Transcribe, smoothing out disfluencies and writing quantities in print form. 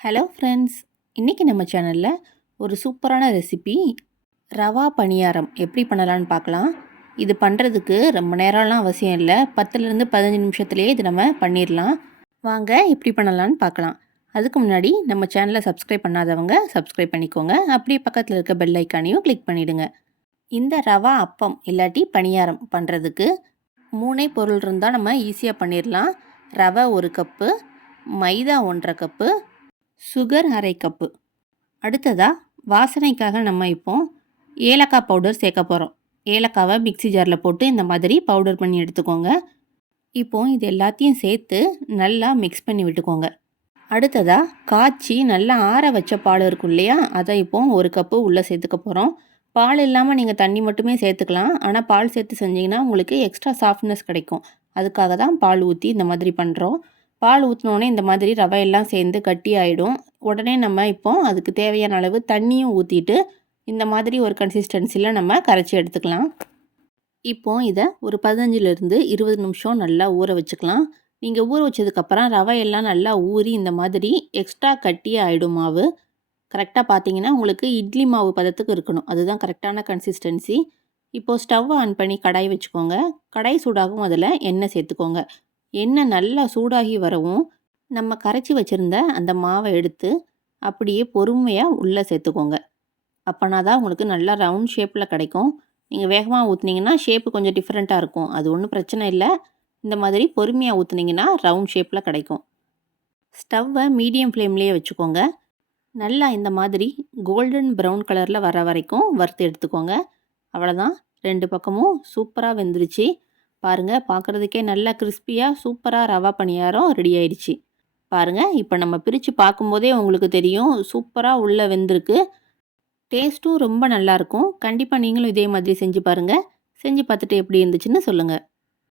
Hello friends, இன்றைக்கி நம்ம சேனலில் ஒரு சூப்பரான ரெசிபி ரவா பனியாரம் எப்படி பண்ணலான்னு பார்க்கலாம். இது பண்ணுறதுக்கு ரொம்ப நேரம்லாம் அவசியம் இல்லை, 10லேருந்து 15 நிமிஷத்துலேயே இது நம்ம பண்ணிடலாம். வாங்க எப்படி பண்ணலான்னு பார்க்கலாம். அதுக்கு முன்னாடி நம்ம சேனலை சப்ஸ்கிரைப் பண்ணாதவங்க சப்ஸ்கிரைப் பண்ணிக்கோங்க. அப்படியே பக்கத்தில் இருக்க பெல் ஐக்கானையும் கிளிக் பண்ணிவிடுங்க. இந்த ரவா அப்பம் இல்லாட்டி பனியாரம் பண்ணுறதுக்கு 3 பொருள் இருந்தால் நம்ம ஈஸியாக பண்ணிடலாம். ரவை 1 கப்பு, மைதா 1½ கப்பு, சுகர் 1/2 கப்பு. அடுத்ததாக வாசனைக்காக நம்ம இப்போ ஏலக்காய் பவுடர் சேர்க்க போகிறோம். ஏலக்காவை மிக்ஸி ஜாரில் போட்டு இந்த மாதிரி பவுடர் பண்ணி எடுத்துக்கோங்க. இப்போ இது எல்லாத்தையும் சேர்த்து நல்லா மிக்ஸ் பண்ணி விட்டுக்கோங்க. அடுத்ததாக காய்ச்சி நல்லா ஆற வச்ச பால் இருக்கும் இல்லையா, அதை இப்போ 1 கப்பு உள்ளே சேர்த்துக்க போகிறோம். பால் இல்லாமல் நீங்கள் தண்ணி மட்டுமே சேர்த்துக்கலாம். ஆனால் பால் சேர்த்து செஞ்சிங்கன்னா உங்களுக்கு எக்ஸ்ட்ரா சாஃப்ட்னஸ் கிடைக்கும். அதுக்காக தான் பால் ஊற்றி இந்த மாதிரி பண்ணுறோம். பால் ஊற்றினோடனே இந்த மாதிரி ரவையெல்லாம் சேர்ந்து கட்டி ஆகிடும். உடனே நம்ம இப்போ அதுக்கு தேவையான அளவு தண்ணியும் ஊற்றிட்டு இந்த மாதிரி ஒரு கன்சிஸ்டன்சியில் நம்ம கரைச்சி எடுத்துக்கலாம். இப்போது இதை ஒரு 15லேருந்து 20 நிமிஷம் நல்லா ஊற வச்சுக்கலாம். நீங்கள் ஊற வச்சதுக்கப்புறம் ரவையெல்லாம் நல்லா ஊறி இந்த மாதிரி எக்ஸ்ட்ரா கட்டியாக ஆகிடும் மாவு. கரெக்டாக பார்த்தீங்கன்னா உங்களுக்கு இட்லி மாவு பதத்துக்கு இருக்கணும். அதுதான் கரெக்டான கன்சிஸ்டன்சி. இப்போது ஸ்டவ் ஆன் பண்ணி கடாய் வச்சுக்கோங்க. கடாய் சூடாகும், அதில் எண்ணெய் சேர்த்துக்கோங்க. எண்ணெய் நல்லா சூடாகி வரவும் நம்ம கரைச்சி வச்சுருந்த அந்த மாவை எடுத்து அப்படியே பொறுமையாக உள்ளே சேர்த்துக்கோங்க. அப்போனா தான் உங்களுக்கு நல்லா ரவுண்ட் ஷேப்பில் கிடைக்கும். நீங்கள் வேகமாக ஊற்றுனீங்கன்னா ஷேப்பு கொஞ்சம் டிஃப்ரெண்ட்டாக இருக்கும். அது ஒன்றும் பிரச்சனை இல்லை. இந்த மாதிரி பொறுமையாக ஊற்றுனீங்கன்னா ரவுண்ட் ஷேப்பில் கிடைக்கும். ஸ்டவ்வை மீடியம் ஃப்ளேம்லேயே வச்சுக்கோங்க. நல்லா இந்த மாதிரி கோல்டன் ப்ரௌன் கலரில் வர வரைக்கும் வறுத்து எடுத்துக்கோங்க. அவ்வளோதான், 2 பக்கமும் சூப்பராக வெந்துருச்சு. பாருங்கள், பார்க்குறதுக்கே நல்லா கிறிஸ்பியாக சூப்பராக ரவா பனியாரம் ரெடி ஆயிடுச்சு. பாருங்கள், இப்போ நம்ம பிரித்து பார்க்கும்போதே உங்களுக்கு தெரியும் சூப்பராக உள்ளே வெந்திருக்கு. டேஸ்ட்டும் ரொம்ப நல்லாயிருக்கும். கண்டிப்பாக நீங்களும் இதே மாதிரி செஞ்சு பாருங்கள். செஞ்சு பார்த்துட்டு எப்படி இருந்துச்சுன்னு சொல்லுங்கள்.